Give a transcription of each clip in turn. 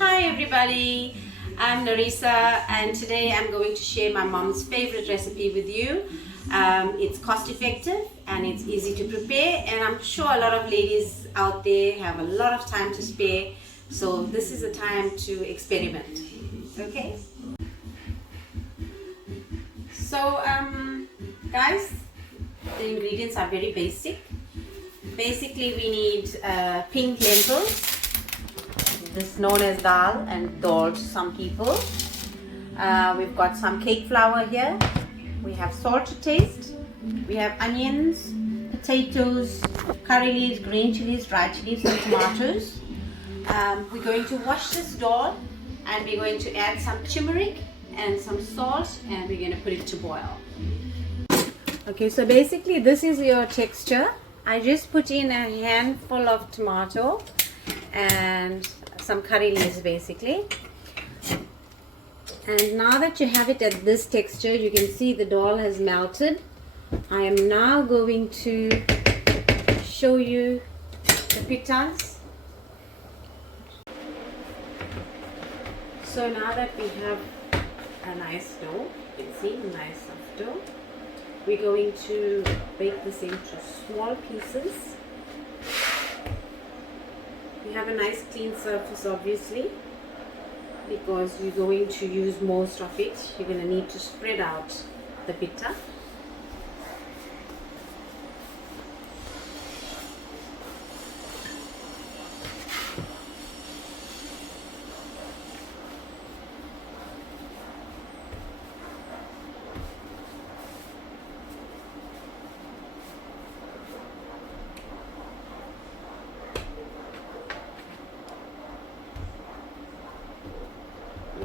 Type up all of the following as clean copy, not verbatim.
Hi everybody, I'm Narisa and today I'm going to share my mom's favorite recipe with you. It's cost effective and it's easy to prepare, and I'm sure a lot of ladies out there have a lot of time to spare, so this is a time to experiment. Okay? So guys, the ingredients are very basic. Basically we need pink lentils. This is known as dal and dal to some people. We've got some cake flour here. We have salt to taste. We have onions, potatoes, curry leaves, green chilies, dried chilies, and tomatoes. We're going to wash this dal and we're going to add some turmeric and some salt, and we're going to put it to boil. Okay, so basically this is your texture. I just put in a handful of tomato and some curry leaves basically. And now that you have it at this texture, you can see the dal has melted. I am now going to show you the pittas. So now that we have a nice dough, you can see a nice soft dough, we're going to break this into small pieces. You have a nice clean surface obviously, because you're going to use most of it. You're going to need to spread out the pitta.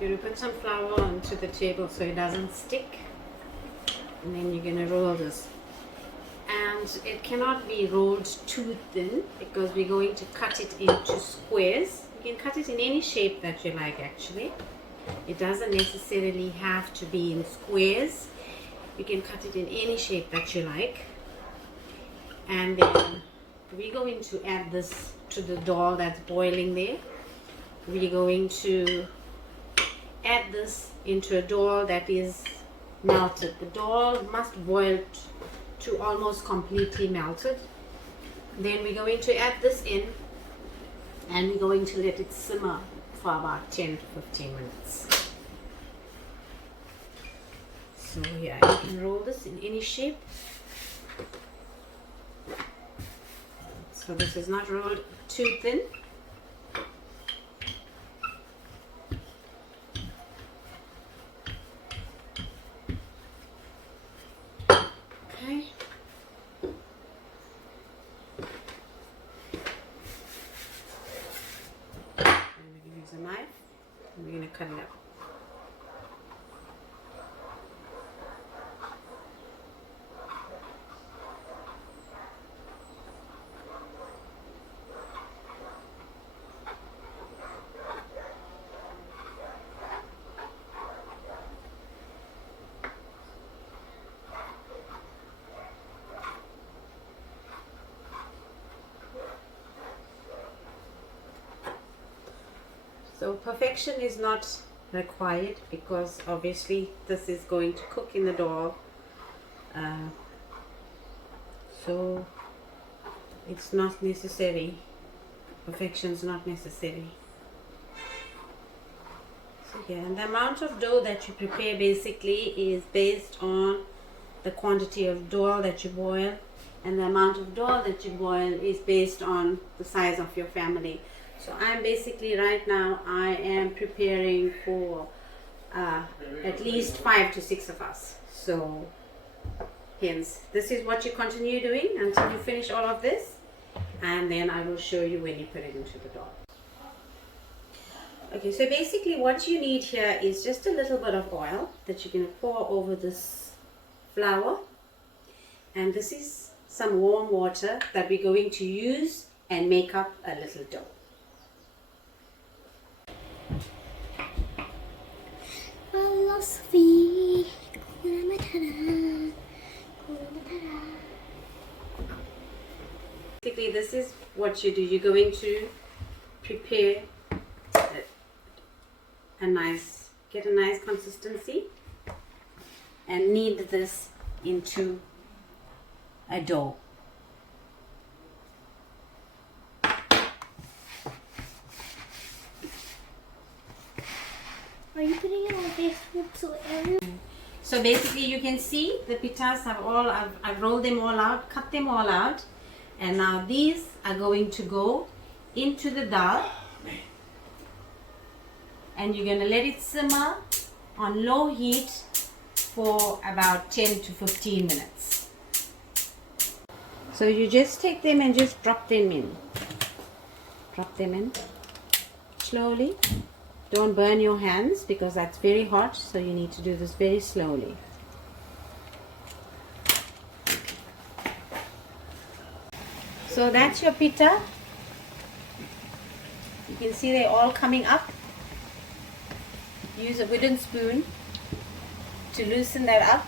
You're going to put some flour onto the table so it doesn't stick, and then you're going to roll this, and it cannot be rolled too thin because we're going to cut it into squares. You can cut it in any shape that you like actually. It doesn't necessarily have to be in squares. You can cut it in any shape that you like, and then we're going to add this to the dal that's boiling there. We're going to add this into a dal that is melted. The dal must boil to almost completely melted. Then we're going to add this in and we're going to let it simmer for about 10 to 15 minutes. So yeah, you can roll this in any shape. So this is not rolled too thin. A knife, and we're going to cut it up. So perfection is not required because obviously this is going to cook in the dal, so it's not necessary. Perfection is not necessary. So yeah, and the amount of dough that you prepare basically is based on the quantity of dal that you boil, and the amount of dal that you boil is based on the size of your family. So I'm basically right now I am preparing for at least 5 to 6 of us. So hence this is what you continue doing until you finish all of this, and then I will show you when you put it into the dal. Okay, so basically what you need here is just a little bit of oil that you can pour over this flour, and this is some warm water that we're going to use and make up a little dough. philosophy. Basically, this is what you do. You're going to prepare get a nice consistency, and knead this into a dough. Are you putting it on Facebook so everyone? So basically you can see the pittas I've rolled them all out, cut them all out, and now these are going to go into the dal, and you're going to let it simmer on low heat for about 10 to 15 minutes. So you just take them and just drop them in. Drop them in slowly. Don't burn your hands because that's very hot, so you need to do this very slowly. So that's your pita. You can see they're all coming up. Use a wooden spoon to loosen that up.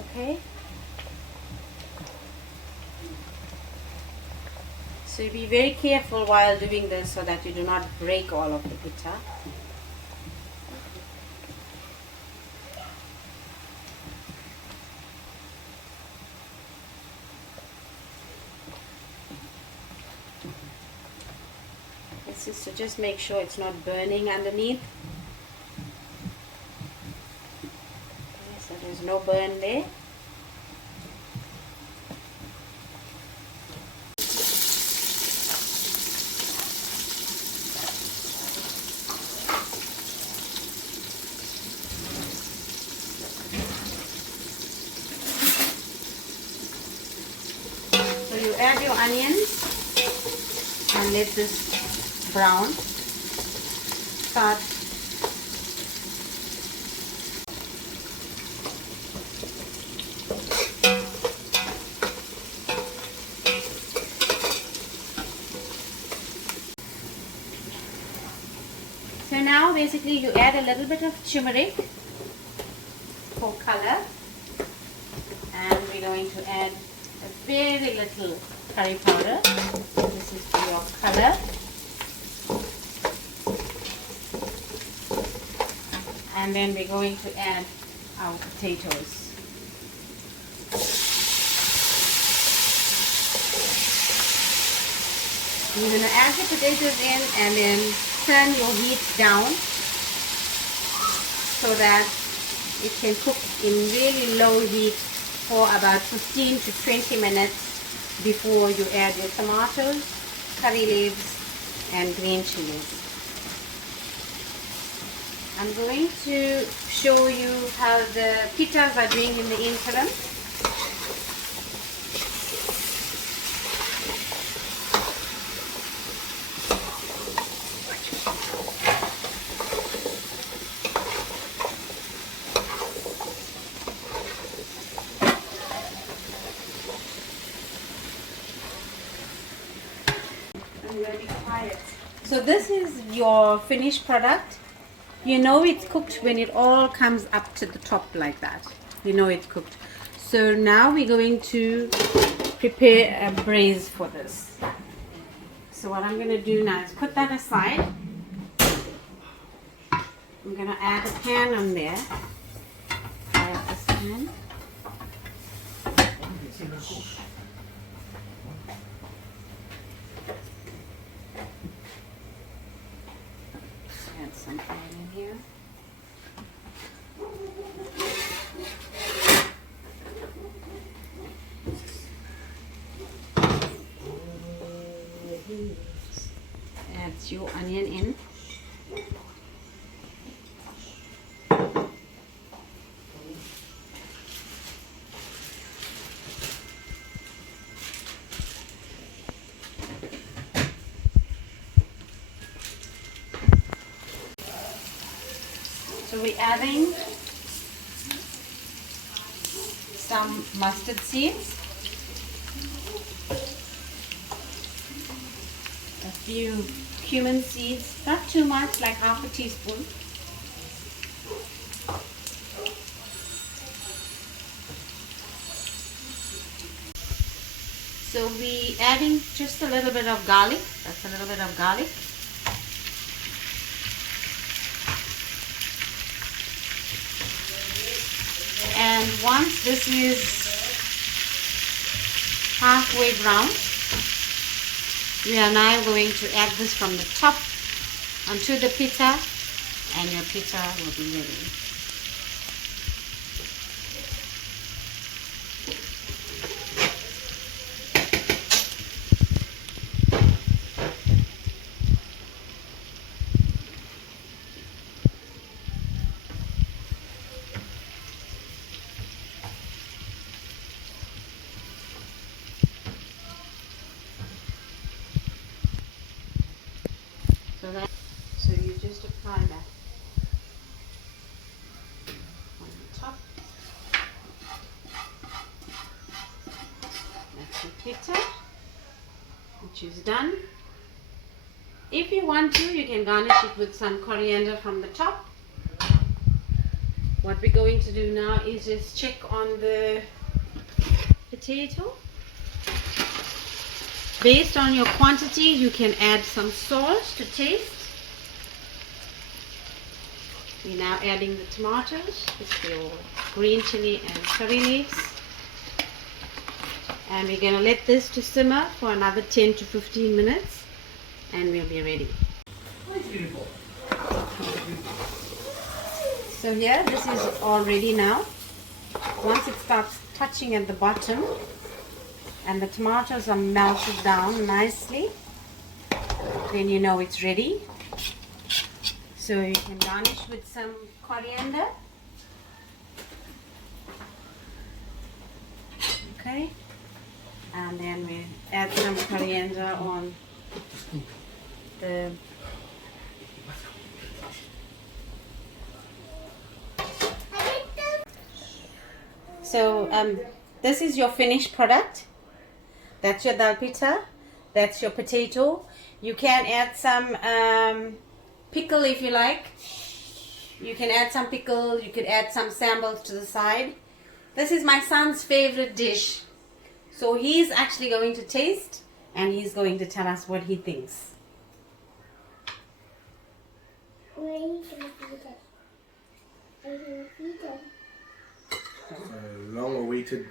Okay. So be very careful while doing this so that you do not break all of the pita. This is to just make sure it's not burning underneath. Okay, so there's no burn there. You add your onions and let this brown. Start so now basically you add a little bit of turmeric for color, and we're going to add a very little curry powder. This is for your color. And then we're going to add our potatoes. You're going to add the potatoes in and then turn your heat down so that it can cook in really low heat for about 15 to 20 minutes before you add your tomatoes, curry leaves, and green chilies. I'm going to show you how the pitas are doing in the interim. So this is your finished product. You know it's cooked when it all comes up to the top like that. You know it's cooked. So now we're going to prepare a braise for this. So what I'm going to do now is put that aside. I'm going to add a pan on there. Add this pan. Add some oil in here. Add your onion in. So we're adding some mustard seeds, a few cumin seeds, not too much, like half a teaspoon. So we're adding just a little bit of garlic, that's a little bit of garlic. And once this is halfway brown, we are now going to add this from the top onto the pita, and your pita will be ready. So you just apply that on the top. That's your pita, which is done. If you want to, you can garnish it with some coriander from the top. What we're going to do now is just check on the potato. Based on your quantity, you can add some salt to taste. We're now adding the tomatoes, with your green chili and curry leaves. And we're going to let this to simmer for another 10 to 15 minutes, and we'll be ready. So here, this is all ready now. Once it starts touching at the bottom and the tomatoes are melted down nicely, then you know it's ready. So you can garnish with some coriander. Okay. And then we add some coriander on the this is your finished product. That's your dal pita. That's your potato. You can add some pickle if you like. You can add some pickle. You could add some sambal to the side. This is my son's favorite dish. So he's actually going to taste and he's going to tell us what he thinks. Where are you going to feed it? Are you going to feed it? Long-awaited.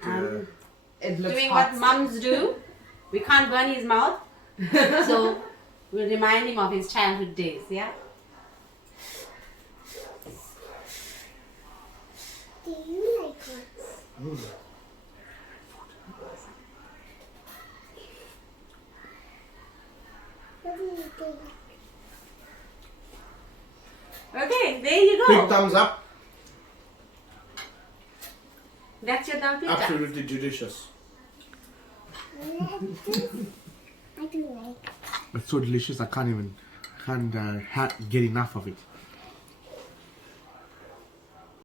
It looks Doing hot. what mums do. We can't burn his mouth. So we'll remind him of his childhood days, yeah? Do you like it? What do you think? Okay, there you Big go. thumbs up. That's your dal pita. Absolutely delicious. I do like it. It's so delicious. I can't get enough of it.